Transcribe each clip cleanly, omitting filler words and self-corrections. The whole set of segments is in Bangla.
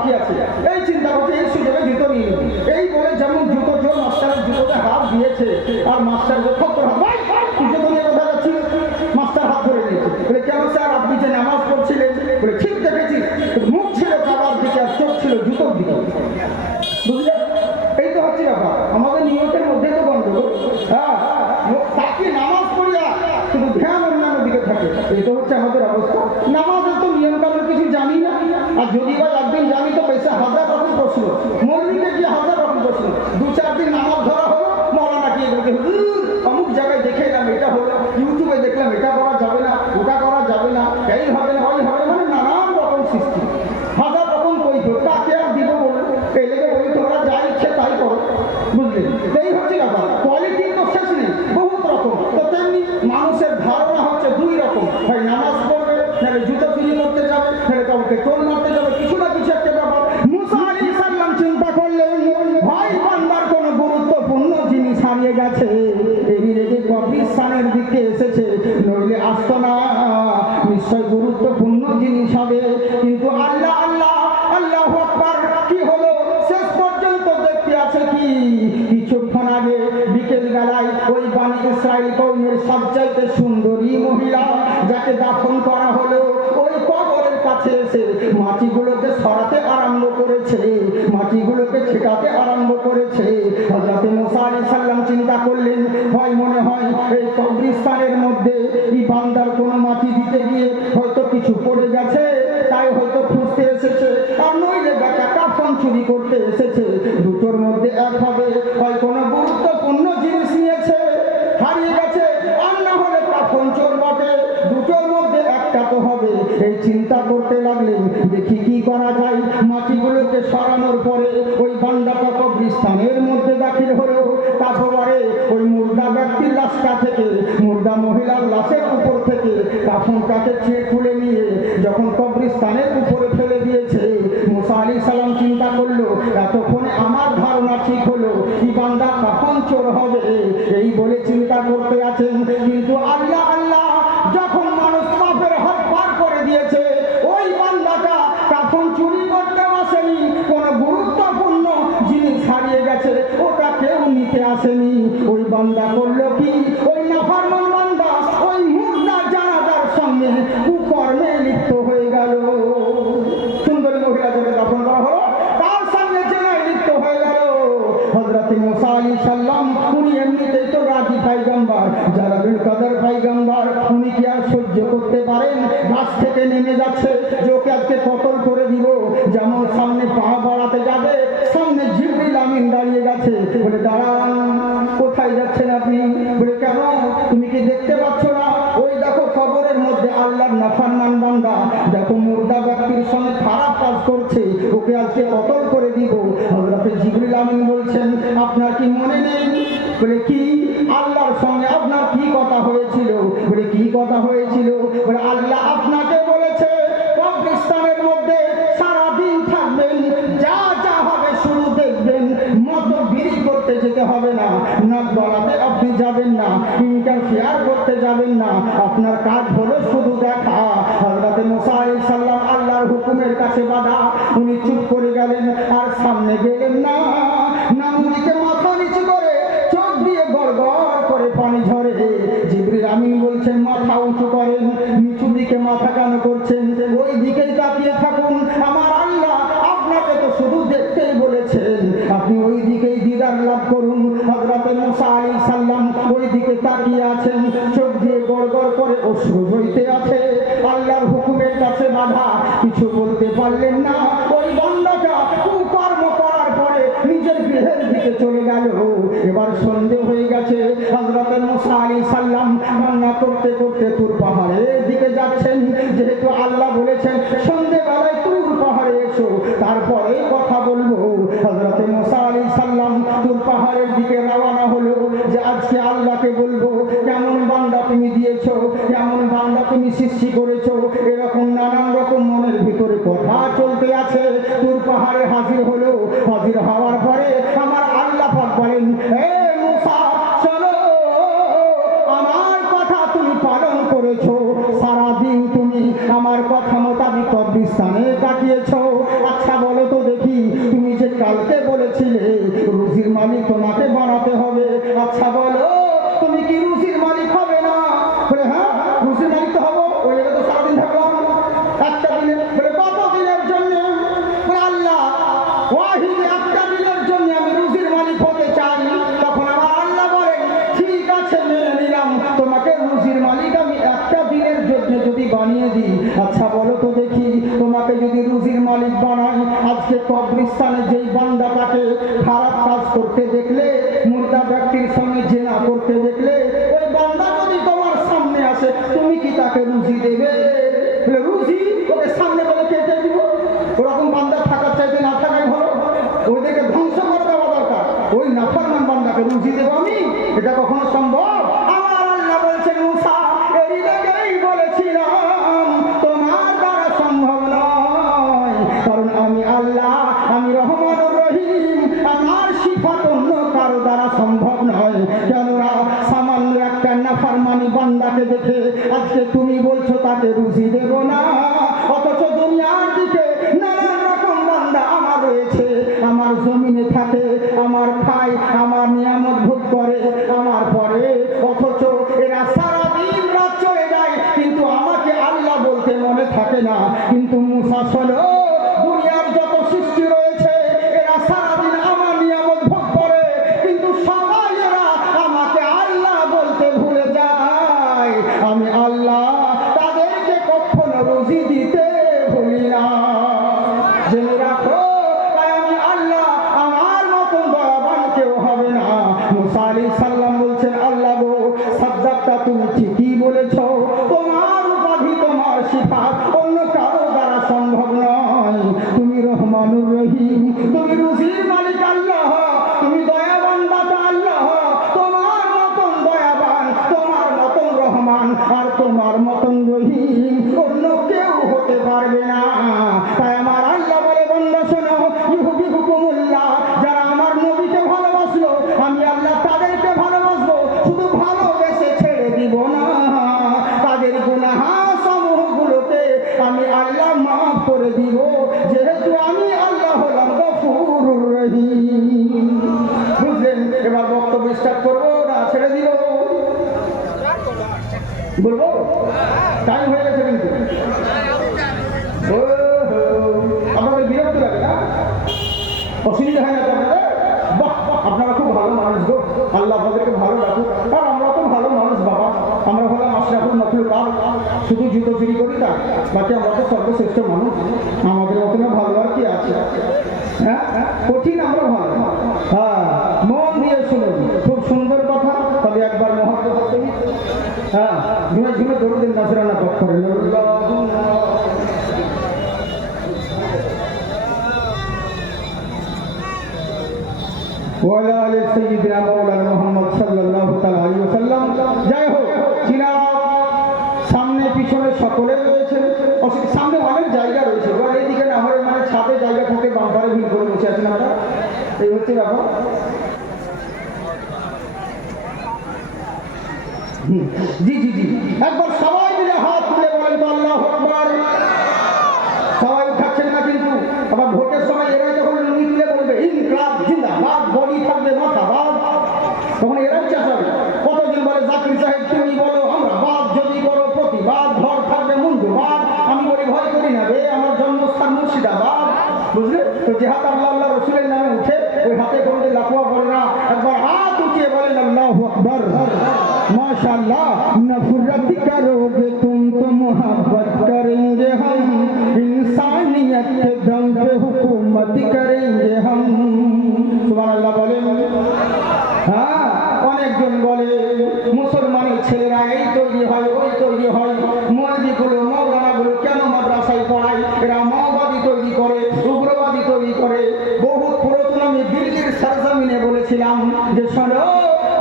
বাকি আছে, এই চিন্তা করছে এই সুযোগে জুতো নিয়ে নেবে। এই বলে যেমন জুতো জোর মাস্টারের জুতোতে হাত দিয়েছে, আর মাস্টার জুতো নিয়ে কোথায় যাচ্ছিল, মাস্টার হাত ধরে নিয়েছে। বলে কেন স্যার, আপনি যে নামাজ পড়ছিলেন? বলে ঠিক দেখেছি, মুখ ছিল কাবার দিকে আর চোখ ছিল জুতোর দিকে। বুঝলে, এই তো হচ্ছে ব্যাপার। আমাদের নিয়তের মধ্যে তো গন্ডগোল। হ্যাঁ, তাকে নামাজ পড়িয়া শুধু ধ্যান অন্যান্য দিকে থাকে, এটা হচ্ছে আমাদের অবস্থা। নামাজের তো নিয়ম কানুন কিছু জানি না, আর যদি বা একদিন জানি তো পেশা হাজার রকম প্রশ্ন, মৌলবীকে গিয়ে হাজার রকম প্রশ্ন। 2-4 দিন নামাজ ধরা হলো, মৌলানা গিয়ে বলছে অমুক জায়গায় দেখে এলাম এটা হলো, ইউটিউবে দেখলাম এটা করা যাবে না, ওটা করা যাবে না, এই হবে না, ওই হবে, মানে নানান রকম সৃষ্টি, হাজার রকম কৈফিয়ত। কাকে আর দিব বলে, এই লেগে বলি তোমরা যা ইচ্ছে তাই করো। বুঝলেন, এই হচ্ছে ব্যাপার। কোয়ালিটি তো শেষ নেই, বহুত রকম। তো তেমনি মানুষের ধারণা হচ্ছে 2 রকম, হয় নামাজ পড়বে, নাহলে জুতো চুরি করতে যাবে, নাহলে কাউকে টোল মারতে যাবে, কিছু না কিছু একটা ব্যাপার। মুসা আলাইহিস সালাম চিন্তা করলেন, ভাই বান্দার কোন গুরুত্বপূর্ণ জিনিস হারিয়ে গেছে, এই রেগে কবরস্থানের দিকে এসেছে, নইলে আসতো না, নিশ্চয় গুরুত্বপূর্ণ জিনিস হবে। কিন্তু আল্লাহ আল্লাহ আল্লাহু আকবার, কি হলো শেষ পর্যন্ত দেখতে আছে কি, কিছুক্ষণ আগে বিকেল বেলায় ওই বানি ইসরাইল কওমের সবচাইতে সুন্দরী মহিলা যাকে দাফন করা হলো, ওই কবরের কাছে এসে মাটিগুলোকে সরাতে আরম্ভ করেছে, মাটিগুলোকে ছেটাতে আরম্ভ করেছে। হযরত মুসা আলাইহিস সালাম চিন্তা করলেন, হয় মনে হয় এই কবরস্থানের মধ্যে এই বান্দার কোনো মাটি দিতে গিয়ে হয়তো কিছু পড়ে গেছে, তাই হয়তো খুঁজতে এসেছে, আর নইলে বেটা কাফন চুরি করতে এসেছে। দুটোর মধ্যে এক হবে, হয় কোনো গুরুত্বপূর্ণ জিনিস নিয়েছে, হারিয়ে গেছে, আর না হলে কাফন চোর বটে। দুটোর মধ্যে একটা তো হবে। এই চিন্তা করতে লাগলেন, দেখি কি করা যায়। মাটিগুলোকে সরানোর পরে ওই বান্দাটা কবরস্থানের মধ্যে দাখিল হলো। তারপরে ওই মুর্দা ব্যক্তির লাশটা থেকে, মুর্দা মহিলার লাশের উপর থেকে কাফনটাকে খুলে নিয়ে যখন কবরস্থানের উপরে ফেলে দিয়েছে, মুসা আলাইহিস সালাম চিন্তা করলো, এতক্ষণে আমার ধারণা ঠিক হলো, এই বান্দা কাফন চোর হবে। এই বলে চিন্তা করতে আছেন, কিন্তু আল্লাহ আল্লাহ, যখন মানুষ পাপের হাত পার করে দিয়েছে, ওই বান্দাটা কাফন চুরি করতে আসেনি, কোন গুরুত্বপূর্ণ জিনিস হারিয়ে গেছে, ওটা কেউ নিতে আসেনি। ওই বান্দা করলো কি, ওই নাফরমান বান্দা ওই মুর্দা জানাজার সঙ্গে কুকর্মে লিপ্ত হয়ে গেল। সুন্দরী মহিলা যাকে দাফন করা হলো, তার সঙ্গে জেনায় লিপ্ত হয়ে গেল। হযরত মুসা আলাইহিস সালাম, উনি এমনিতেই তো রাজি পয়গম্বর, জালালুল কদর পয়গম্বর, উনি কি আর সহ্য করতে পারেন? গাছ থেকে নেমে যাচ্ছে, যে ওকে আজকে কতল করে দিব। যেমন সামনে পা বাড়াতে যাবে, সামনে জিবরিল আমিন দাঁড়িয়ে গেছে। বলে দাঁড়ান, কোথায় যাচ্ছেন আপনি? বলে কেন, তুমি কি দেখতে পাচ্ছ না? ওই দেখো কবরের মধ্যে আল্লাহর নাফরমান বান্দা, দেখো মুর্দা ব্যক্তির সঙ্গে খারাপ কাজ করছে, ওকে আজকে কতল করে দিব। হযরত জিবরিল আমিন বলছেন, আপনার কি মনে নেই? বলে কি, আল্লাহর সঙ্গে আপনার কি কথা হয়েছিল? বলে কি কথা হয়েছিল? বলে আল্লাহ আপনাকে বলেছে কবরস্থানের মধ্যে সারাদিন থাকবেন, যা যা হবে শুরু দেখবেন, মত বিড়ি করতে যেতে হবে না, নাক গলাতে আপনি যাবেন না, ইন্টারফেয়ার করতে যাবেন না, আপনার কাজ হলো শুধু দেখা। হযরত মুসা আলাইহিস সালাম আল্লাহর হুকুমের কাছে বাধা, উনি চুপ করে গেলেন, আর সামনে গেলেন না। নামুদিকে মাথা নিচু করে চোখ দিয়ে গড় গড় করে পানি ঝরে। জিবরিল আমিন বলছেন, মাথা উঁচু করেন, নিচু দিকে মাথা কেন করছেন? ওই দিকেই তাকিয়ে থাকুন, আমার আল্লাহ আপনাকে তো শুধু দেখতেই বলেছেন, আপনি ওই দিকেই দিদার লাভ করুন। হযরত মুসা আলাইহিস সালাম ওই দিকে তাকিয়ে আছেন, চোখ দিয়ে গড় গড় করে অশ্রু বইতে আছে। আল্লাহর হুকুমের কাছে বাধা, কিছু বলতে পারলেন না। ওই বান্দাটা কুকর্ম করার পরে নিজের গৃহের দিকে চলে গেল। এবার সন্দেহ হয়ে গেছে। হযরত মুসা আলাইহিস সালাম কান্না করতে করতে তুর পাহাড়ের দিকে যাচ্ছেন, যেহেতু আল্লাহ বলেছেন সন্ধ্যেবেলায় তুর পাহাড়ে এসো, তারপরে কথা বলবো। হযরত মুসা আলাইহিস সালাম তুর পাহাড়ের দিকে রওনা হলো, যে আজকে আল্লাহকে বলবো কেমন বান্দা তুমি দিয়েছো, কেমন বান্দা তুমি সৃষ্টি করেছো। এরকম নানান রকম মনের ভিতরে কথা চলতে আছে। তুর পাহাড়ে হাজির হলো। হাজির হওয়ার পরে আমার আল্লাহ পাক বলেন, হে মুসা চলো, আমার কথা তুমি পালন করেছো, সারাদিন তুমি আমার কথা মোতাবিক কবরস্থানে কাটিয়েছো। আচ্ছা বলো তো, আজকে কবরস্থানে যেই বান্দাটাকে খারাপ কাজ করতে দেখলে, মুর্দা ব্যক্তির সঙ্গে জেনা করতে দেখলে, ওই বান্দা যদি তোমার সামনে আসে তুমি কি তাকে রুজি দেবে? রুজি ওকে সামনে বলে কেটে দিব? ওরকম বান্দা থাকার চাইতে না থাকাই ভালো। ওদেরকে ধ্বংস করে দেওয়া দরকার। ওই নাফরমান বান্দাকে রুজি দেবো আমি? এটা কখনো সম্ভব? আমার আল্লাহ বলছেন মুসা, এর আগেই বলেছিলাম তোমার দ্বারা সম্ভব নয়, কারণ আমি আল্লাহ, আমি রহমানুর রহিম, আমার সিফাত অন্য কারো দ্বারা সম্ভব নয়। কেননা সামান্য একটা নাফরমানি বান্দাকে দেখে আজকে তুমি বলছো তাকে রুজি দেব না, অথচ দুনিয়ার দিকে নানান রকম বান্দা আমার রয়েছে, আমার জমিনে থাকে, আমার খায়, আমার নিয়ামত ভোগ করে আমার পরে, অথচ এরা সারাদিন রাত চলে যায় কিন্তু আমাকে আল্লাহ বলতে মনে থাকে না। কিন্তু মুসা শোনো, দুনিয়ার যত সৃষ্টি রয়েছে এরা সারাদিন আমার নিয়ামত ভোগ করে, কিন্তু সবাই এরা আমাকে আল্লাহ বলতে ভুলে যায়। আমি আল্লাহ তাদেরকে কখনো রুজি দিতে ভুলি না। জেনে রাখো, তাই আমি আল্লাহ, আমার মতন দয়াবান কেউ হবে না। মুসা আলাইহিস সালাম বলছেন, আল্লাহ গো, সাদ্দাকতা, তুমি ঠিকই বলেছ, তোমার উপাধি, তোমার সিফাত অন্য কারো দ্বারা সম্ভব নয়। তুমি রহমানুর রহিম, তুমি রুজির মালিক আল্লাহ, তুমি দয়াবান দাতা আল্লাহ, তোমার মতন দয়াবান, তোমার মতন রহমান আর তোমার মতন রহিম অন্য কেউ হতে পারবে না। তাই আমার আল্লাহ বলে, বান্দা শোনো, ইউহিব্বুকুমুল্লাহ, যারা আমার নবীকে ভালোবাসলো আমি আল্লাহ তাদেরকে ভালোবাসবো, শুধু ভালোবেসে ছেড়ে দিব না, তাদের গুনাহ সমূহগুলোকে আমি আল্লাহ মাফ করে দিব, যেহেতু আমি আল্লাহ হলাম গফুরুর রহিম। বুঝলেন? এবার বক্তব্য স্টার্ট করবো না ছেড়ে দিব? বলবো? টাইম হয়ে গেছে কিন্তু। আপনাদের বিরক্ত লাগে না? অসুবিধা হয় না তো আপনাদের? বাহ, আপনারা খুব ভালো মানুষ গো, আল্লাহ আপনাদেরকে ভালো রাখুক। আর আমরা তো ভালো মানুষ বাবা, আমরা হলাম আশরাফুল মাখলুকাত, শুধু জুতো চুরি করি তা, বাকি আমরা তো সর্বশ্রেষ্ঠ মানুষ, আমাদের মতন ভালো আর কি আছে? হ্যাঁ, কঠিন আমরা ভালো। হ্যাঁ, মন দিয়ে শুনুন, খুব সুন্দর কথা, তবে একবার মহব্বত করতে। হ্যাঁ, ঝুমে ঝুমে দরুদের নাজরানা পাঠ করেন। ওয়ালা আলি সাইয়্যিদিনা মাওলানা মুহাম্মদ সাল্লাল্লাহু তাআলা আলাইহি ওয়াসাল্লাম। যাই হোক, চীনা সামনে পিছনে সকলে রয়েছে, সামনে অনেক জায়গা রয়েছে, এবার এইদিকে না হয় মানে ছাদে জায়গা থাকে, বাম্পারে ভিড় করে বসে আছেন আমরা, এই হচ্ছে ব্যাপার। জি জি জি, একবার সবাই মিলে হাত তুলে বলেন তো আল্লাহু আকবার। সবাই উঠাচ্ছেন না কিন্তু, আবার ভোটের সময় এরাই যখন লুঙ্গি তুলে বলবে ইনকলাব জিন্দাবাদ, বডি থাকবে মাথাবাদ, তখন এরাই চাচাবে। কতজন বলে জাকির সাহেব তুমি বলো আমরা বাদ, যদি করো প্রতিবাদ, ঘর থাকবে মুন্ডুবাদ। আমি বলি ভয় করি না রে, আমার জন্মস্থান মুর্শিদাবাদ। বুঝলে তো, যে হাত আল্লাহ আল্লাহ রসুলের নামে উঠে ওই হাতে কোনো লাফুয়া করে না, একবার হাত উঠিয়ে বলেন আল্লাহু আকবার। माशाअल्लाह, नफरत करोगे तुम तो मोहब्बत करेंगे हम, इंसानियत के दम पे हुकूमत करेंगे हम। सुबहानाल्लाह বলেন। হ্যাঁ, অনেকজন বলে মুসলমানের ছেলেরা এই তৈরি হয় ওই তৈরি হয়, মৌলবীগুলো মৌলানাগুলো কেন মাদ্রাসায় পড়ায়, এরা মাওবাদী তৈরি করে, উগ্রবাদী তৈরি করে। বহু পুরাতন আমি দিল্লির সরজমিনে বলেছিলাম যে শোনো,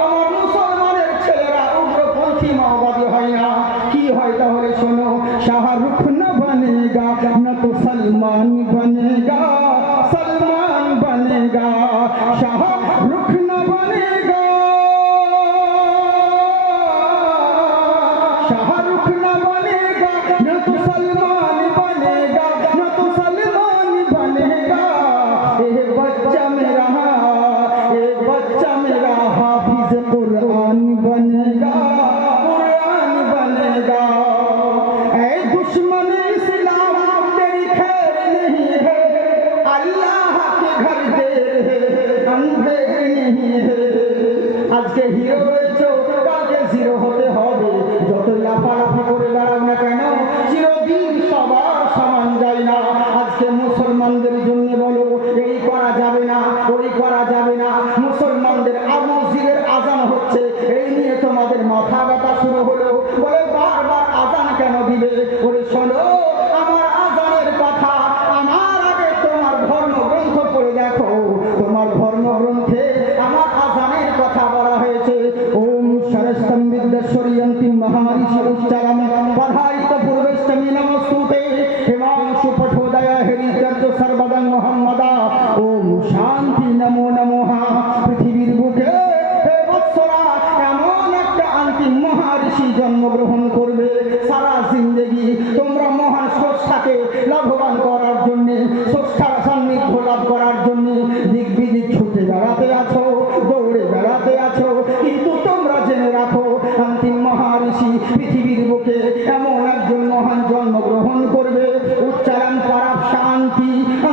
আমার মুসলমানের ছেলেরা উগ্রপন্থী মাওবাদী হয় না, কি হয় তাহলে শোনো, শাহরুখ না বনেগা না তো সলমান বনেগা, সলমান বনেগা, শাহরুখ না বনেগা, शाहरुख न बनेगा न तो सलमान बनेगा, न तो सलमान बनेगा। एक बच्चा मेरा हाफिज कुरान बनेगा, कुरान बनेगा। ऐ दुश्मन इस्लाम तेरी खैर नहीं है, अल्लाह के घर देर है, अंधेर नहीं है। आज के हीरो রয়েছে, কালকে জিরো হতে হবে। যতই লাফালাফি করে বেড়াও না কেন, চিরদিন সবার সমান যায় না। আজকে মুসলমানদের জন্য বলো,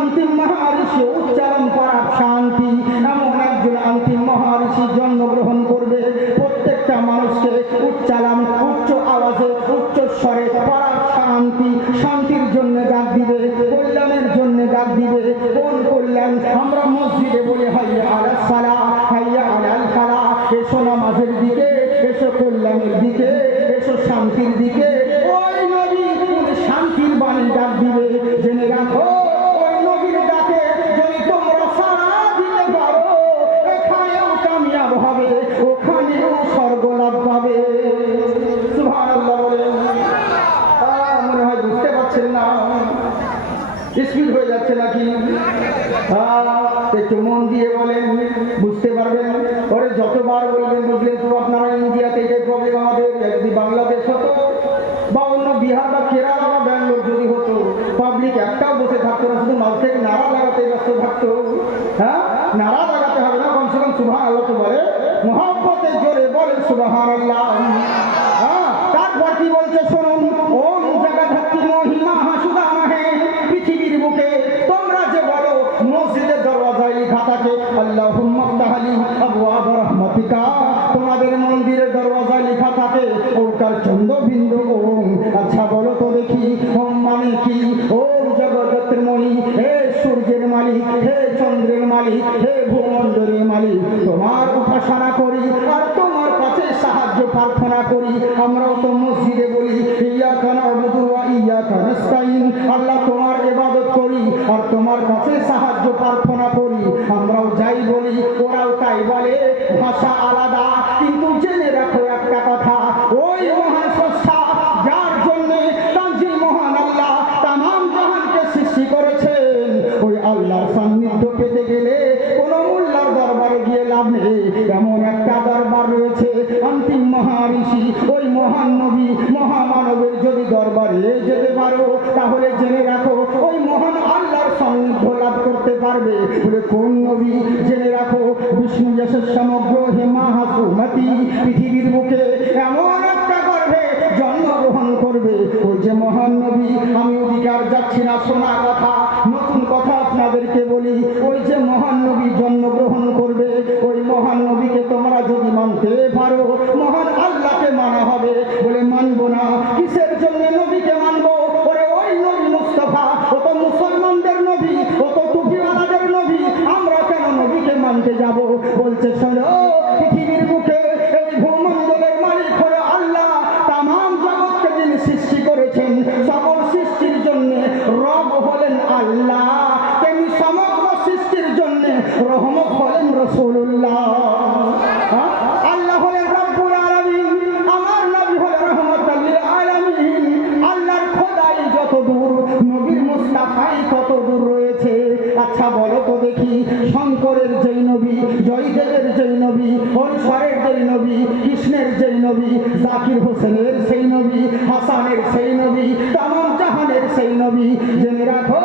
अंतिम महाऋषि उच्चारण करा शांति एमन एकजन अंतिम महाऋषि जन्मग्रहण करबे प्रत्येकटा मानुषके उच्चारण उच्च आवाजे उच्च स्वरे करा शांति शांतिर जन्य डाक दिबे कल्याणेर जन्य डाक दिबे कोन कल्याण আমরা মসজিদে বলি হাইয়া আলাস সালাহ হাইয়া আলাল ফালাহ এসো নামাজের দিকে এসো কল্যাণের দিকে এসো শান্তির দিকে ওই নবী শান্তির বাণী ডাক দিবে জেনে রাখো ওই নবীর ডাকে যদি তোমরা সাড়া দিতে পারো এখানেও কামিয়াব হবে ওখানেও স্বর্গ লাভ পাবে সুবহানাল্লাহ বলেন মনে হয় বুঝতে পারছেন না স্পিড হয়ে যাচ্ছে নাকি একটু মন দিয়ে বলেন বুঝতে পারবেন ওরে যতবার বলবেন বুঝলেন তো আপনারা ইন্ডিয়াতে যে প্রবলেম আমাদের যদি বাংলাদেশ হতো বা অন্য বিহার বা কেরালা বা ব্যাঙ্গালোর যদি হতো পাবলিক একটাও বসে থাকতো না শুধু মাঝ থেকে নাড়া লাগাতে ব্যস্ত থাকতো হ্যাঁ নাড়া লাগাতে হবে না কমসে কম সুবহানাল্লাহ তো বলে মহব্বতের জোরে বলেন সুবহানাল্লাহ হ্যাঁ তারপর কি বলছে শুনুন ওম জগদ্ধাত্রী মহিমা হাসুদা মাহে পৃথিবীর বুকে তোমরা যে বলো মসজিদের দরওয়াজায় লেখা থাকে আল্লাহুম্মা ফতাহলি আবওয়াব রাহমাতিকা তোমাদের মন্দিরের দরওয়াজায় লেখা থাকে ওকার চন্দ্রবিন্দু ওম আচ্ছা বলো তো দেখি ওম মানে কি ওম জগদ্ধাত্রী মহি হে সূর্যের মালিক হে চন্দ্রের মালিক হে ভূমণ্ডলের মালিক তোমার উপাসনা করি আর তোমার কাছে সাহায্য প্রার্থনা করি আমরাও তো মসজিদে বলি ইয়াকা না'বুদু ওয়া ইয়াকা নাস্তাইন আল্লাহ তোমার ইবাদত করি আর তোমার কাছে সাহায্য প্রার্থনা করি আমরাও যাই বলি ওরাও তাই বলে ভাষা আলাদা কিন্তু জেনে রাখো একটা কথা ওই মহান স্রষ্টা যার জন্য তানজিল মহান আল্লাহ তামাম জাহানকে সৃষ্টি করেছেন ওই আল্লাহর সান্নিধ্য পেতে গেলে কোনো মোল্লার দরবারে গিয়ে লাভ নেই এমন একটা দরবার রয়েছে অন্তিম মহাঋষি ওই মহান নবী মহামানবের যদি দরবারে যেতে পারো তাহলে জেনে রাখো ওই মহান আল্লাহর সান্নিধ্য লাভ করতে পারবে বলে কোন নবী জেনে রাখো বিষ্ণু যশের সমগ্র হেমা হাসুমতি পৃথিবীর বুকে এমন একটা গর্ভে জন্মগ্রহণ করবে ওই যে মহান নবী আমি অধিকার যাচ্ছি না শোনা কথা নতুন কথা আপনাদেরকে বলি ওই যে মহান নবী জন্মগ্রহণ করবে ওই মহান নবীকে তোমরা যদি মানতে পারো মহান আল্লাহকে মানা হবে বলে মানবো না কিসের জন্য নবীকে মানবো ওরে ওই নবী মুস্তাফা ও তো মুসলমানদের নবী ও তো টুপিওয়ালাদের নবী আমরা কেন নবীকে মানতে যাব বলছে শোনো পৃথিবীর বুকে এই ভূমণ্ডলের মালিক হলো আল্লাহ তামাম জগৎকে যিনি সৃষ্টি করেছেন সকল সৃষ্টির জন্য রব হলেন আল্লাহ তেমনি সমগ্র সৃষ্টির জন্য রহমত হলেন রাসূলুল্লাহ আল্লাহ হলেন রব্বুল আলামিন আমার নবী হলেন রহমাতুল লিল আলামিন আল্লাহর খোদাই যত দূর নবীর মুস্তাফাই তত দূর রয়েছে আচ্ছা বলো তো দেখি শঙ্করের যেই নবী জয়দেবের যেই নবী হরিশ্বরের যেই নবী কৃষ্ণের যেই নবী জাকির হোসেনের সেই নবী হাসানের সেই নবী তামাম জাহানের সেই নবী জেনে রাখো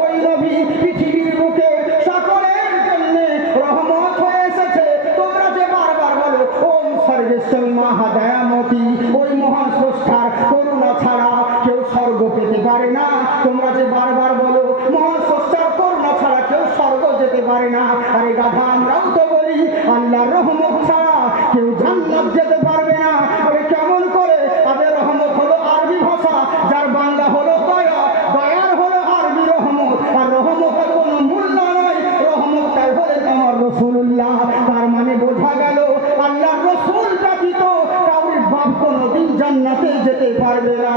ওই নবী পৃথিবীর বুকে সকলের জন্য রহমত হয়ে এসেছে তোমরা যে বারবার বলো ওম সর্বেশ্বরী মহাদয়ামতী ওই মহান স্রষ্টার করুণা ছাড়া কেউ স্বর্গ পেতে পারে না তোমরা যে বারবার বলো মহান স্রষ্টার করুণা ছাড়া কেউ স্বর্গ যেতে পারে না আরে গাধা আমরাও তো বলি আল্লাহর রহমত ছাড়া কেউ জান্নাত যেতে পারবে না আরে কেমন করে তাদের রহমত হলো আরবি ভাষা যার বাংলা হলো দয়া দয়ার হলো আরবি রহমত আর রহমতের কোনো মূল্য নয় রহমতটাই হলেন আমার রাসূলুল্লাহ তার মানে বোঝা গেল আল্লাহর রাসূল ব্যতীত কাউরির বাপ কোনোদিন জান্নাতে যেতে পারবে না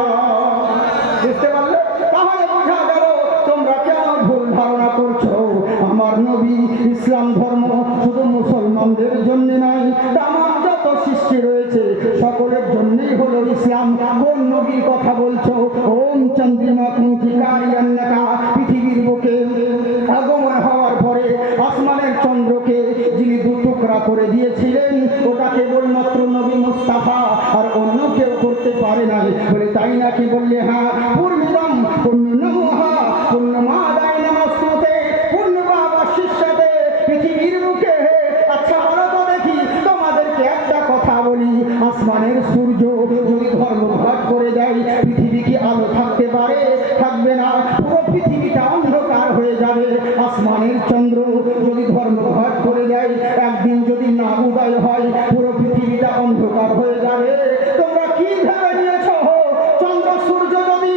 বুঝতে পারলে তাহলে বোঝা গেল তোমরা কেন ভুল ধারণা করছো আমার নবী ইসলাম ধর্ম শুধু মুসলমানদের জন্য নয় তামাম যত সৃষ্টি রয়েছে সকলের জন্যই হলো ইসলাম কোন নবীর কথা বলছো ওম চন্দ্রিমা কুঞ্চিকারিয়ান্নাকা পৃথিবীর বুকে আগমন হওয়ার পরে আসমানের চন্দ্রকে যিনি দুটুকরা করে দিয়েছিলেন ওটা কেবলমাত্র নবী মুস্তাফা আর অন্য কেউ করতে পারে না বলে তাই নাকি বললে হ্যাঁ পূর্ণিদম পূর্ণমহা পূর্ণমাদায় নমস্তুতে পূর্ণবাবা শিষ্যতে পৃথিবীর বুকে আচ্ছা বলো তো দেখি তোমাদেরকে একটা কথা বলি আসমানের সূর্য যদি ধর্মঘট করে দেয় পৃথিবী কি আলো থাকতে পারে থাকবে না পুরো পৃথিবীটা অন্ধকার হয়ে যাবে আসমানের চন্দ্র যদি ধর্মঘট করে দেয়, একদিন যদি না উদয় হয়, পুরো পৃথিবীটা অন্ধকার হয়ে যাবে। তোমরা কি ভেবে নিয়েছো চন্দ্র সূর্য যদি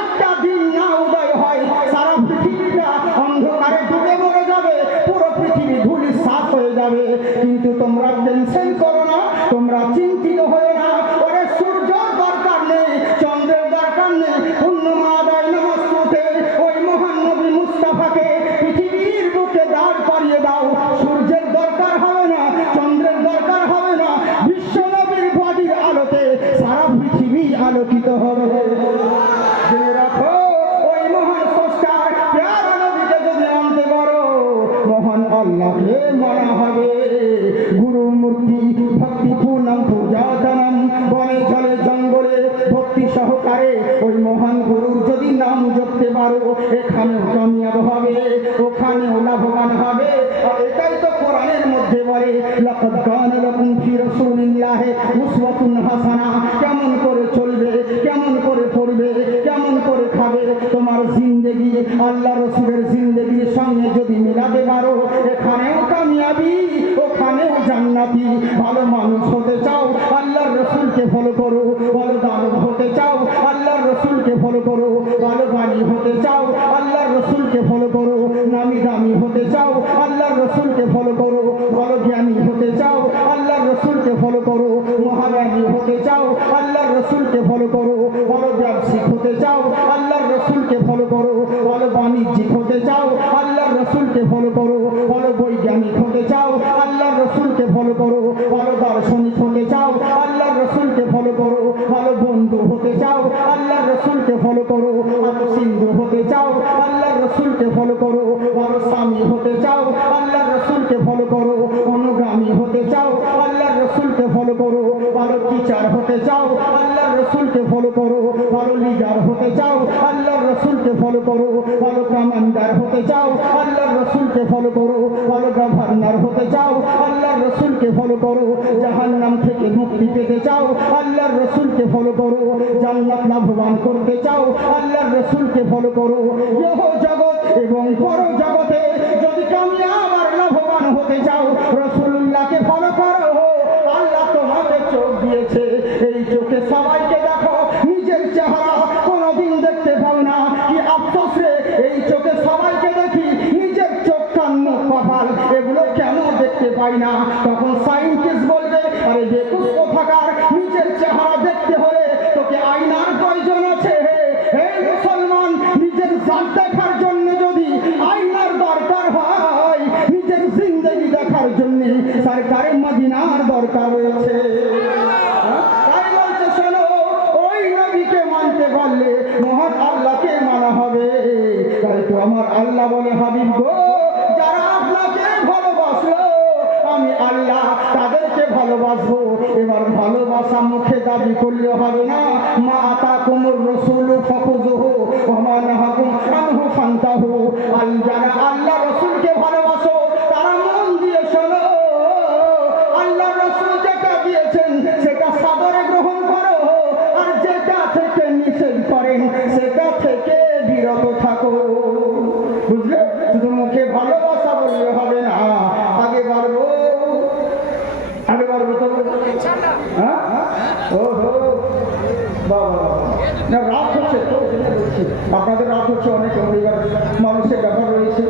একটা দিন না উদয় হয়, সারা পৃথিবীটা অন্ধকারে ডুবে মরে যাবে, পুরো পৃথিবী ধূলিসাৎ হয়ে যাবে। কিন্তু তোমরা টেনশন করো না, তোমরা চিন্তিত হয়ে না। ওরে সূর্যের দরকার নেই, চন্দ্রের দরকার নেই, পূর্ণমাদায় নমস্তুতে ওই মহান নবী মুস্তাফাকে পৃথিবীর বুকে দাঁড় করিয়ে দাও। সূর্যের দরকার হবে না, চন্দ্রের দরকার হবে না, বিশ্ব নবীর বডির আলোতে সারা পৃথিবী আলোকিত হবে। জেনে রাখো, ওই মহান স্রষ্টার প্যারা নবীকে যদি মানতে পারো, মহান আল্লাহকে মানা হবে। গুরু মূর্তি ভক্তি পূর্ণম পূজাতনম, বনে জলে জঙ্গলে ভক্তি সহকারে ওই মহান গুরুর যদি নাম জপতে পারো, এখানেও কামিয়াব হবে, ওখানেও লাভবান হবে। আর এটাই তো কোরআনের মধ্যে বলে, লাকাদ কানা লাকুম ফি রাসূলিল্লাহি উসওয়াতুন হাসানা। কেমন করে চলবে, কেমন করে পড়বে, কেমন করে খাবে, তোমার জিন্দেগি আল্লাহ রসুলের জিন্দেগির সঙ্গে যদি মিলাতে পারো, এখানেও কামিয়াবি, ওখানেও জান্নাতি। ভালো মানুষ হতে চাও, আল্লাহর রসুলকে ফলো করো। ভালো দানব হতে চাও, আল্লাহর রসুলকে ফলো করো। ভালো বাণী হতে চাও, আল্লাহর রসুলকে ফলো করো। নামি দামি হতে চাও, আল্লাহর রসুলকে ফলো করো। ভালো জ্ঞানী হতে চাও, আল্লাহর রসুলকে ফলো করো। মহাজ্ঞানী হতে চাও, আল্লাহর রসুলকে ফলো করো। ভালো ব্যবসায়িক হতে চাও, আল্লাহর রসুলকে ফলো করো। ভালো বাণিজ্যিক হতে চাও, আল্লাহর রসুলকে ফলো করো। ভালো বৈজ্ঞানিক হতে চাও, আল্লাহর রসুলকে ফলো করো। ভালো দার্শনিক হতে চাও, আল্লাহর রসুলকে ফলো করো। ভালো বন্ধু হতে চাও, আল্লাহর রসুলকে ফলো করো। ভালো সিন্ধু হতে চাও, আল্লাহর রসুলকে ফলো করো। ভালো স্বামী হতে চাও, আল্লাহর রসুলকে ফলো করো। অনুগামী হতে চাও, আল্লাহর রসুলকে ফলো করো। ভালো টিচার হতে চাও, আল্লাহর রসুলকে ফলো করো। ভালো লিডার হতে চাও, আল্লাহর রসুলকে ফলো করো। ভালো কমান্ডার হতে চাও, আল্লাহর রসুলকে ফলো করো। ভালো গভর্নর হতে চাও, আল্লাহর রসুলকে ফলো করো। জাহান্নাম থেকে মুক্তি পেতে চাও, আল্লাহর রসুলকে ফলো করো। জান্নাত লাভবান করতে চাও, আল্লাহর রসুলকে ফলো করো। ইহ জগৎ এবং পর জগতে যদি কামিয়াব আর লাভবান হতে চাও, রাসূলুল্লাহকে ফলো করো। আল্লাহ তোমাকে চোখ দিয়েছে, এই চোখে সবাইকে দেখো, নিজের চেহারা কোনোদিন দেখতে পাও না। কি আফসোস রে, এই চোখে সবাইকে দেখি, নিজের চোখ কান মুখ কপাল এগুলো কেন দেখতে পাই না? তখন সায়েন্টিস্ট বলবে, আরে বেকুব কোথাকার, নিজের চেহারা দেখতে হলে তোকে আয়নার প্রয়োজন আছে। এই মুসলমান, নিজের জাত দেখার জন্য যদি আয়নার দরকার হয়, নিজের জিন্দেগি দেখার জন্য সরকারে মদিনার দরকার রয়েছে। তাই বলছে, শোনো, ওই নবীকে মানতে পারলে মহান আল্লাহকে মানা হবে। তাই তো আমার আল্লাহ বলে, হাবিব গো, যারা আপনাকে ভালোবাসলো, আমি আল্লাহ তাদেরকে ভালোবাসবো। এবার ভালোবাসা মুখে দাবি করলে হবে না। মা আতাকুমুর রাসূলু ফাখুযুহু ওয়া মা নাহাকুম আনহু ফান্তাহু। যারা আল্লাহ রাসূলকে ভালোবাসো, তারা মন দিয়ে শোনো, আল্লাহ রাসূল যেটা দিয়েছেন সেটা সাদরে গ্রহণ করো, আর যেটা থেকে নিষেধ করেন সেটা থেকে বিরত থাকো। বুঝলে? শুধু মুখে ভালোবাসা বললে হবে না, আগে বাড়বো, আগে বাড়বো তো। হ্যাঁ, ওহো বাবা, না রাত হচ্ছে তো, আপনাদের রাত হচ্ছে, অনেক মানুষের ব্যাপার রয়েছে।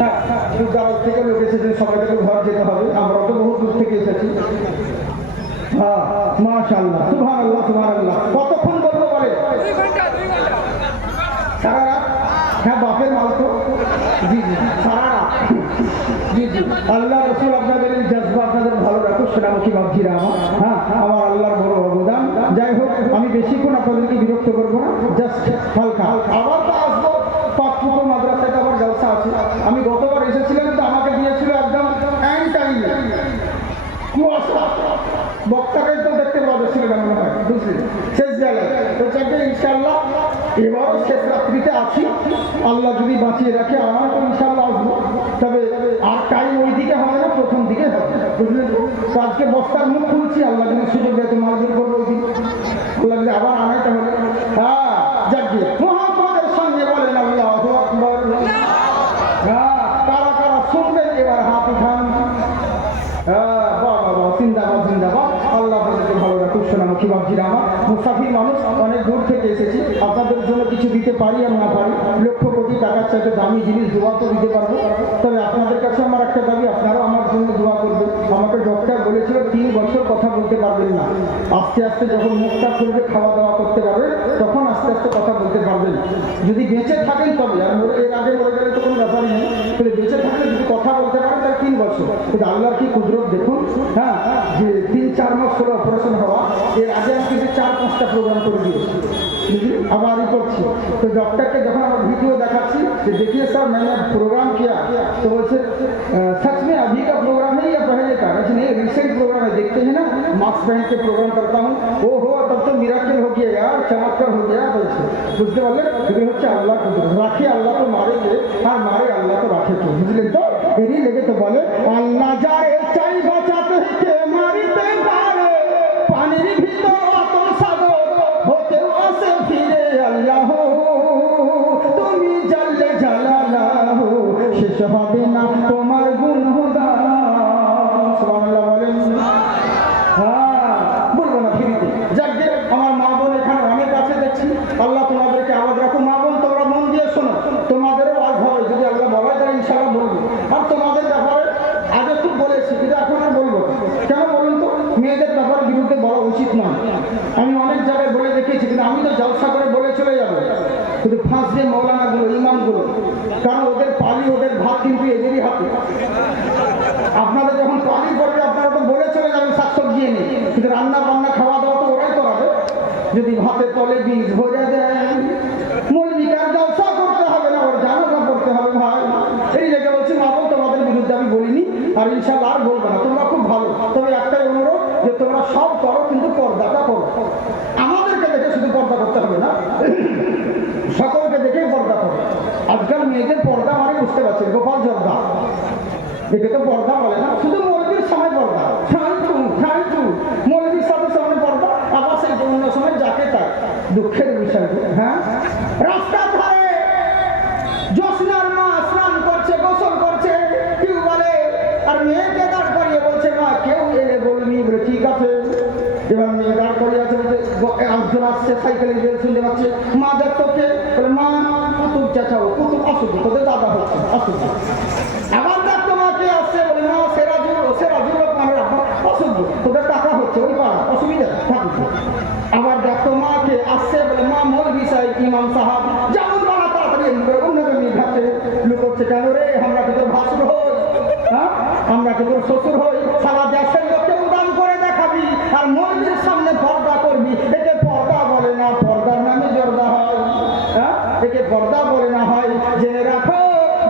হ্যাঁ, দূর থেকে লোক এসেছে, সবাইকে ঘর যেতে হবে, আমরা তো বহু দূর থেকে এসেছি। হ্যাঁ, মাশাআল্লাহ, সুবহানাল্লাহ, সুবহানাল্লাহ। কতক্ষণ বলবো বলে? সারা রাত? হ্যাঁ, বাপের মাল তো। জি জি, সারা রাত। জি জি, আল্লাহ রসুল আপনাদের এই জজবা আপনাদের ভালো রাখুক, সেনামুখী ভাবছিরা আমার। হ্যাঁ, আমার আল্লাহর বড় অবদান। যাই হোক, আমি বেশিক্ষণ আপনাদেরকে বিরক্ত করবো না, জাস্ট হালকা। আবার তো আসবো, পাঁচপুকুর মাদ্রাসাতে আবার জলসা আছে। আমি গতবার এসেছিলাম তো আমাকে দিয়েছিল একদম এন্ড টাইমে কুয়াশা, বক্তাকে তো দেখতে পাওয়া যাচ্ছিল না মনে হয়, বুঝলি, শেষ বেলায়। তো চাইতে ইনশাল্লাহ এবারও শেষ রাত্রিতে আছি, আল্লাহ যদি বাঁচিয়ে রাখে আমার তো ইনশাল্লাহ আসবো। তবে আর টাইম ওই দিকে হবে না, প্রথম দিকে হবে, বুঝলেন। তো আজকে বস্তার মুখ খুলছি, আল্লাহ যদি সুযোগ দেয় তো মালগুলো করবো ওই দিন, আল্লাহ যদি আবার আনাইতে হবে। হ্যাঁ, যাক গিয়ে মোহাম্মদের সঙ্গে বলেন আল্লাহু আকবার। বাবাজিরা আমার, মুসাফির মানুষ, অনেক দূর থেকে এসেছি, আপনাদের জন্য কিছু দিতে পারি আর না পারি, লক্ষ কোটি টাকার চাইতে দামি জিনিস দোয়া তো দিতে পারবো। তবে আপনাদের কাছে আমার একটা দাবি, আপনারাও আমার জন্য দোয়া করবেন। আমাকে ডক্টর বলেছিল 3 বছর কথা বলতে পারবেন না, আস্তে আস্তে যখন মুখটা খুলবে, খাওয়া দাওয়া করতে পারবেন, তখন আস্তে আস্তে কথা বলতে পারবেন। যদি বেঁচে থাকেন তবে, আর এর আগে মরে গেলে তো কোনো ব্যাপারই নেই, তবে বেঁচে থাকলে যদি কথা বলতে পারেন তাহলে 3 বছর। কিন্তু আল্লাহর কি কুদরত দেখুন, হ্যাঁ, যে 3-4 মাস হলো অপারেশন হওয়া, এর আগে আমি কিন্তু 4-5টা প্রোগ্রাম করে দিয়েছি, আবারই করছি। তো ডক্টরকে যখন আমার ভিডিও দেখাচ্ছি যে देखिए सर मैंने प्रोग्राम किया, तो बोलছে सच में अभी का प्रोग्राम है या पहले का? अच्छा नहीं, रिसेंट प्रोग्राम है, देखते हैं ना मास्क पहन के प्रोग्राम करता हूँ। ओ हो, तब तो मिराकल हो गया यार, चमत्कार हो गया বলছে। বুঝতে পারলেন? এগুলো হচ্ছে আল্লাহ কুদরত। রাখে আল্লাহ তো মারে কে, আর মারে আল্লাহ তো রাখে কে, বুঝলেন তো? এরই লেগে তো বলে আল্লাহ যারে চাই বাঁচাতে কে মারিতে পারে, পানির ভিতর অত সাগর হতেও আসে ফিরে আল্লাহ, তুমি জানলে জালালাহ শেষ হবে না তোমার গুণগান। সুবহানাল্লাহ বলেন। হ্যাঁ, বলবো না ফিরিতে। যাকে আমার মা বোন এখানে অনেক আছে দেখছি, আল্লাহ তোমাদেরকে আওয়াজ রাখো। মা বোন তোমরা মন দিয়ে শোনো, তোমাদেরও আজ হবে, যদি আল্লাহ বলা যায় ইনশাআল্লাহ বলবো। আর তোমাদের ব্যাপারে আগে খুব বলেছি, কিন্তু এখন আর বলবো। কেন বলুন তো? মেয়েদের ব্যাপার বিরুদ্ধে বলা উচিত নয়। আমি অনেক জায়গায় বলে দেখিয়েছি, কিন্তু আমি তো জলসা করে বলে চলে যাবো, কিন্তু ফাঁস দিয়ে মৌলানাগুলো, ইমামগুলো, কারণ ওদের পালি, ওদের ভাত কিন্তু এদেরই হাতে। আপনাদের যখন পালি পড়বে আপনারা তো বলে চলে যাবেন শাকসবজি এনে, কিন্তু রান্না বান্না খাওয়া দাওয়া তো ওরাই করাবে। যদি ভাতের তলে বীজ ভরে দেন, মল্লিকার জলসা করতে হবে না, ওর জানাজা করতে হবে ভাই। এই লেগে বলছি মা বোন, তোমাদের বিরুদ্ধে আমি বলিনি, আর ইনশাআল্লাহ আর বলবো না। তোমরা খুব ভালো, তবে একটাই অনুরোধ যে তোমরা সব করো, কিন্তু পর্দাটা করো। আমাদেরকে দেখে শুধু পর্দা করতে হবে না, সকলকে দেখেই পর্দা করো। আজকাল মেয়েদের পর্দা মানে বুঝতে পারছেন, গোপাল জর্দা, একে তো পর্দা বলে না, শুধু মৌলবীর সময় পর্দা, মৌলবীর সাথে সামনে পর্দা, আবার সেই অন্য সময় যাকে তাই। দুঃখের বিষয়। হ্যাঁ, রাস্তার ধারে জ্যোৎস্নার মা স্নান করছে, গোসল করছে টিউবওয়েলে, আর মেয়েকে দাঁড় করিয়ে বলছে মা কেউ এলে বলবি। বলে ঠিক আছে। এবার মেয়ে দাঁড় করিয়ে আছে, একজন আসছে সাইকেলে গিয়ে শুনতে পাচ্ছে, মা দেখ তোকে। বলে মা কুতুব চেঁচাও, কুতুব আসুক, তোদের দাদা হচ্ছে আসুক। আবার দেখ তোমাকে আসছে, বলে মা সেরাজুল মানে অসুখ, তোদের টাকা হচ্ছে ওই পাড়া, অসুবিধা থাকুক। আবার দেখ তোমাকে আসছে, বলে মা মৌলভী সাহেব, ইমাম সাহাব, যেমন বাড়া তাড়াতাড়ি অন্যকে নিয়ে ঘাটে লুকোচ্ছে। কেন রে, আমরা কি তোর ভাসুর হই? হ্যাঁ, আমরা কি তোর শ্বশুর হই? সারা দেশের লোককে উদান করে দেখাবি, আর মৌলভীর সামনে পর্দা করবি। একে পর্দা বলে না, পর্দার নামে জর্দা হয়। হ্যাঁ, একে পর্দা বলে না হয়। জেনে রাখো,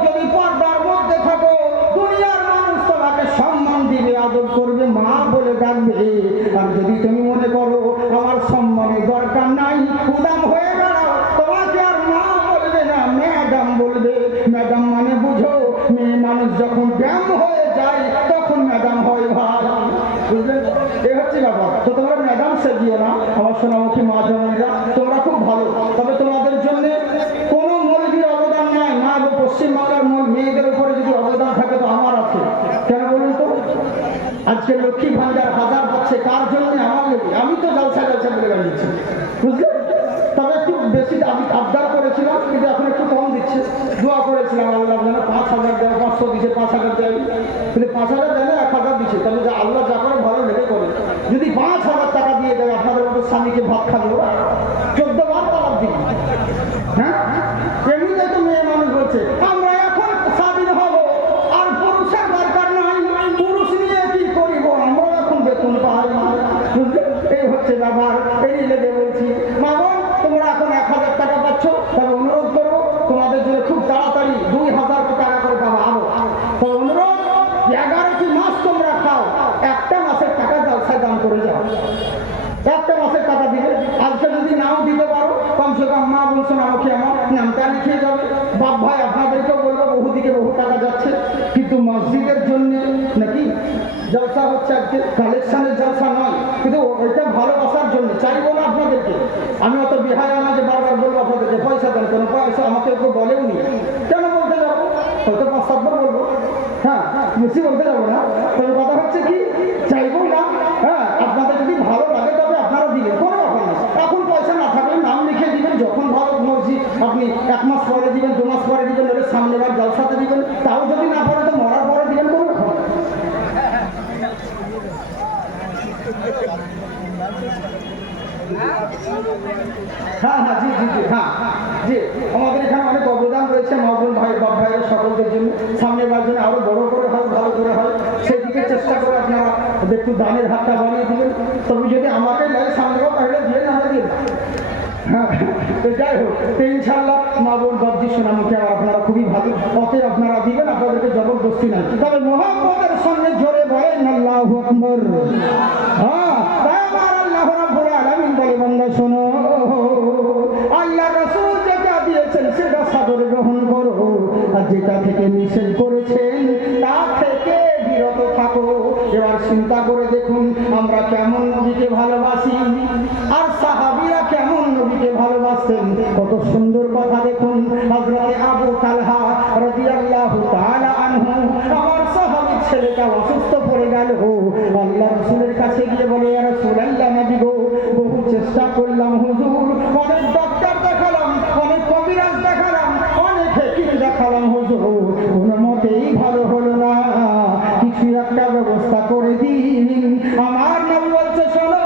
যদি পর্দার মধ্যে থাকো, দুনিয়ার মানুষ তোমাকে সম্মান দিবে, আদর করবে, মা বলে ডাকবে। আর যদি তুমি মনে করো আমার সম্মানের দরকার নাই, উদাম হয়ে বেড়াও, তোমাকে আর মা বলবে না, ম্যাডাম বলবে। ম্যাডাম মানে বুঝো, মেয়ে মানুষ যখন ব্যায়াম হয়ে যায় তখন ম্যাডাম হয় ভাই, বুঝলেন? এ হচ্ছে ব্যাপার। তো তোমরা ম্যাডাম সেজিও না আমার সোনামুখী মা জননীরা, তোমরা খুব ভালো। তবে তোমাদের জন্য কোনো মৌলবীর অবদান নাই। মা পশ্চিমবাংলার মেয়েদের উপরে যদি অবদান থাকে তো আমার আছে। কেন বলুন তো? আজকে লক্ষ্মী ভান্ডার হাজার পাচ্ছে, কার জন্য? আমার লেগে। আমি তো জলসা বলে বেরিয়েছি, বুঝলেন? তবে একটু বেশি আমি আবদার করেছিলাম, কিন্তু এখন একটু কম দিচ্ছে। দোয়া করেছিলাম আল্লাহ যেন 5,000 দেয়, 500 দিচ্ছে, 5,000 দেয়, কিন্তু 5,000 দেয় না, 1,000 দিচ্ছে। তবে আল্লাহ যা করে ভালো লেগে করে। যদি 5,000 টাকা দিয়ে দেয়, আপনাদের মতো স্বামীকে ভাত খাবে, 14 বার তালাক দিন। হ্যাঁ, এমনিতে তো মেয়ে মানুষ বলছে আমরা এখন স্বাধীন হব, আর পুরুষের দরকার নাই, পুরুষ নিয়ে কি করিব, আমরা এখন বেতন পাই। এই হচ্ছে ব্যাপার। এই লেগে বলছি মা বোন, তোমরা এখন 1,000 টাকা পাচ্ছ, তবে অনুরোধ করবো তোমাদের জন্য খুব তাড়াতাড়ি 2,000 টাকা করে পাবো আরো। তো অনুরোধ, 11টি মাস তোমরা খাও, একটা মাসের টাকা জলসায় দান করে যাও। একটা মাসের টাকা দিবে। আজকে যদি নাও দিতে পারো, কমসে কম মা বলছো আমাকে আমার নামটা লিখিয়ে যাবে। বাপ ভাই আপনাদেরকেও বলবো, বহুদিকে বহু টাকা যাচ্ছে, কিন্তু মসজিদের জন্য নাকি জলসা হচ্ছে। আজকে কালেকশনের জলসা নয়, কিন্তু ওইটা ভালোবাসার জন্য। চাইবো না আপনাদেরকে, আমি অত বিহায় না যে বারবার বলবো আপনাদেরকে পয়সা দেন, কোনো পয়সা আমাকে কেউ বলেও নি। কেন বলতে যাবো? হয়তো 5-7 বার বলবো, হ্যাঁ, বেশি বলতে যাবো না। তবে কথা হচ্ছে কি, চাইবো না। হ্যাঁ, আপনাদের যদি ভালো লাগে তবে আপনারা দিলে কোনো বলছি আপনি 1 মাস পরে দিবেন, 2 মাস পরে দিবেন, ওদের সামনেবার জলসাতে দিবেন, তাও যদি না পারে তো মরার পরে দিবেন কোনো ব্যাপার। হ্যাঁ হ্যাঁ জি জি জি হ্যাঁ জি, আমাদের এখানে অনেক অবদান রয়েছে মাহবুব ভাই, বাপ ভাইয়ের সকলদের জন্য। সামনের বার জন্য আরো বড় করে হয়, ভালো করে হয়, সেদিকে চেষ্টা করে আপনারা একটু দানের হাতটা বাড়িয়ে দিবেন। তবে যদি আমাকে নয় সামনেও তাহলে দিয়ে না দিন। হ্যাঁ, তো যাই হোক, তো ইনশাআল্লাহ মা বোন বাবজি সোনামুখী আর আপনারা খুবই ভালো, অতএব আপনারা দিবেন, আপনাদেরকে জবরদস্তি নাই। তবে মুহাম্মদের সঙ্গে জোরে বলেন আল্লাহু আকবার। হ্যাঁ, তাই আমার আল্লাহ রাব্বুল আলামিন বলে, বান্দা শোনো, আল্লাহ রাসূল যেটা দিয়েছেন সেটা সাদরে গ্রহণ করো, আর যেটা থেকে নিষেধ করেছেন তা থেকে বিরত থাকো। এবার চিন্তা করে দেখুন আমরা কেমন নবীকে ভালোবাসি আর সাহাবীরা কেমন নবীকে ভালোবাসতেন। কত সুন্দর কথা দেখুন। হযরত আবু তালহা রাদিয়াল্লাহু তাআলা আনহু, আমার সাহাবী ছেলেটা অসুস্থ পড়ে গেল, আল্লাহ রাসূলের কাছে গিয়ে বলে, ইয়া রাসূলুল্লাহ, নবী গো, বহু চেষ্টা করলাম হুজুর, অনেক ডাক্তার দেখালাম, অনেক কবিরাজ দেখালাম, অনেক হেকিম দেখালাম হুজুর, কোনো মতেই ভালো হলো না, কিছু একটা ব্যবস্থা করে দিন। আমার নবী বলছে, শোনো,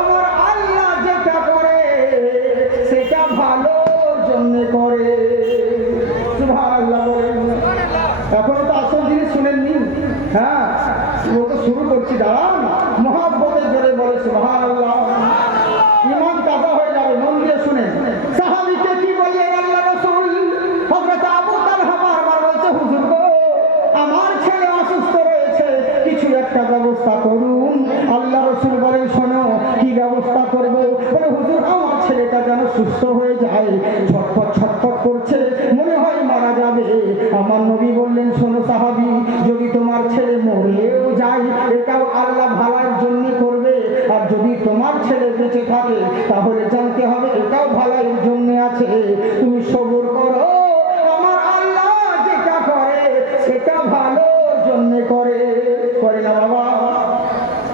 আমার আল্লাহ যেটা করে সেটা ভালোর জন্য করে। সুবহানাল্লাহ বলেন। এখনো তো আসল জিনিস শুনেননি। হ্যাঁ, ও তো শুরু করছি, দাঁড়ান। মুহাব্বতের জোরে বলে সুবহানাল্লাহ, ঈমান তাজা হয়ে যাবে। মন দিয়ে শুনেন। সাহাবীকে কি বললেন আল্লাহ রাসূল? হযরত আবু তালহা বারবার বলছে, হুজুর গো, আমার ছেলে অসুস্থ রয়েছে, কিছু একটা ব্যবস্থা করুন। আল্লাহ রাসূল বলেন, শোনো, কি ব্যবস্থা করব? বলে, হুজুর, আমার ছেলেটা যেন সুস্থ হয়ে যায়, ছটফট ছটফট করছে, মনে হয় মারা যাবে। আমার নবী বললেন, শোনো সাহাবী, যদি তোমার ছেলে মরেও যায় এটাও আল্লাহ ভালোর জন্য করবে, আর যদি তোমার ছেলে বেঁচে থাকে তাহলে জানতে হবে এটাও ভালোর জন্য আছে। তুমি সবর করো, আমার আল্লাহ যেটা করে সেটা ভালোর জন্য করে। করে না বাবা,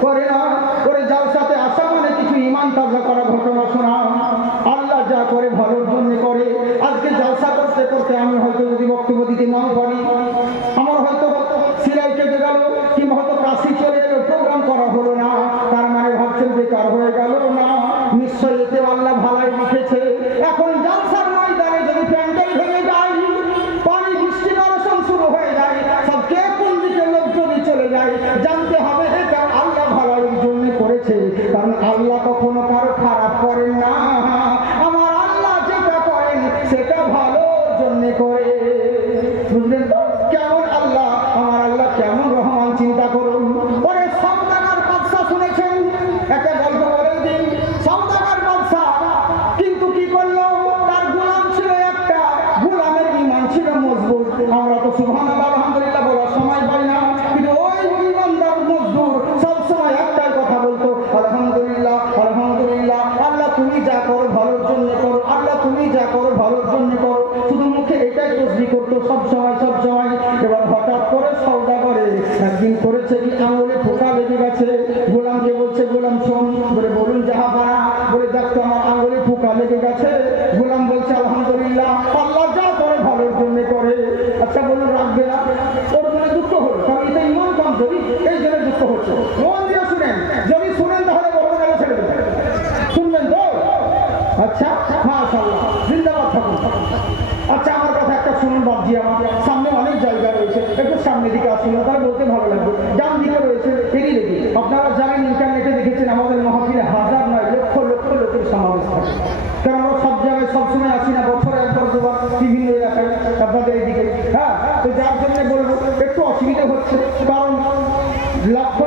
করে না? করে জালসাতে আসা মানে কিছু ঈমান তাজা করা ঘটনা শোনা। আল্লাহ যা করে ভালোর জন্য করে। আজকে জালসা করতে করতে আমি হয়তো যদি বক্তব্য দিতে নাও পারি, আমার হয়তো সিলাই কেটে গেল, কিংবা হয়তো কাশি চলে এলো, প্রোগ্রাম করা হলো না, তার মানে ভাবছেন বেকার হয়ে গেল না, নিশ্চয়ই এতে আল্লাহ ভালাই লিখেছে। এখন জালসার ময়দানে যদি প্যান্ডেল ভেঙে যায়, পানি বৃষ্টি বর্ষণ শুরু হয়ে যায়, সব কে কোন দিকে লোকজনই চলে যায়, জানতে হবে এটা আল্লাহ ভালোর জন্য করেছে। কারণ আল্লাহ কখনো কারো খারাপ করেন না, আমার আল্লাহ যেটা করেন সেটা ভালোর জন্য করে। বুঝলেন কেমন আল্লাহ? আমার আল্লাহ কেমন রহমান, চিন্তা করুন। ওরে সওদাগর বাদশা শুনেছেন? একটা গল্প বলে দিই। সওদাগর বাদশা কিন্তু কি করলো, তার গোলাম ছিল একটা, গোলামের ঈমান ছিল মজবুত। আমরা তো সুবহানাল্লাহ আলহামদুলিল্লাহ বলার সময় পাই না, কিন্তু ওই ঈমানদার মজদুর সব সময় একটাই কথা বলতো, আলহামদুলিল্লাহ আলহামদুলিল্লাহ, আল্লাহ তুমি যা করো ভালোর জন্য করো, আল্লাহ তুমি যা করো ভালোর জন্য করো, শুধু মুখে এটাই তসবিহ করতো সব সময় সব সময়। এবার হঠাৎ করে সওদাগরে একদিন করেছে কি, আঙুলে ফোঁকা লেগে গেছে। গোলামকে বলছে, গোলাম শোন, বলে বলুন জাহাপানা, বলে দেখ তো আমার আঙুলে ফোঁকা লেগে গেছে। গোলাম বলছে, আলহামদুলিল্লাহ, আল্লাহ যা করে ভালোর জন্য করে। আচ্ছা বলুন, রাখবে না? ওর মনে দুঃখ হলো, কারণ এটা ঈমান কমজোরি, এই জন্য দুঃখ হচ্ছে। মন দিয়ে শুনেন, যদি শুনেন তাহলে বড় গেলে ছেড়ে দেবেন। শুনবেন তো? আচ্ছা, মাশাআল্লাহ, জিন্দাবাদ থাকুন। আচ্ছা, আমার কথা একটা শুনুন বাবজি, আমার সামনে অনেক জায়গা রয়েছে, একটু সামনের দিকে আসুন, তাহলে বলতে ভালো লাগবে। ডান দিকে রয়েছে এরই লেগে, আপনারা জানেন, ইন্টারনেটে দেখেছেন আমাদের মাহফিলে হাজার নয় লক্ষ লক্ষ লোকের সমাবেশ থাকে। কারণ আমরা সব জায়গায় সবসময় আসি না, বছরে একবার দুবার বিভিন্ন এলাকায় আপনাদের এইদিকে। হ্যাঁ, তো যার জন্য বলবো একটু অসুবিধা হচ্ছে, কারণ লক্ষ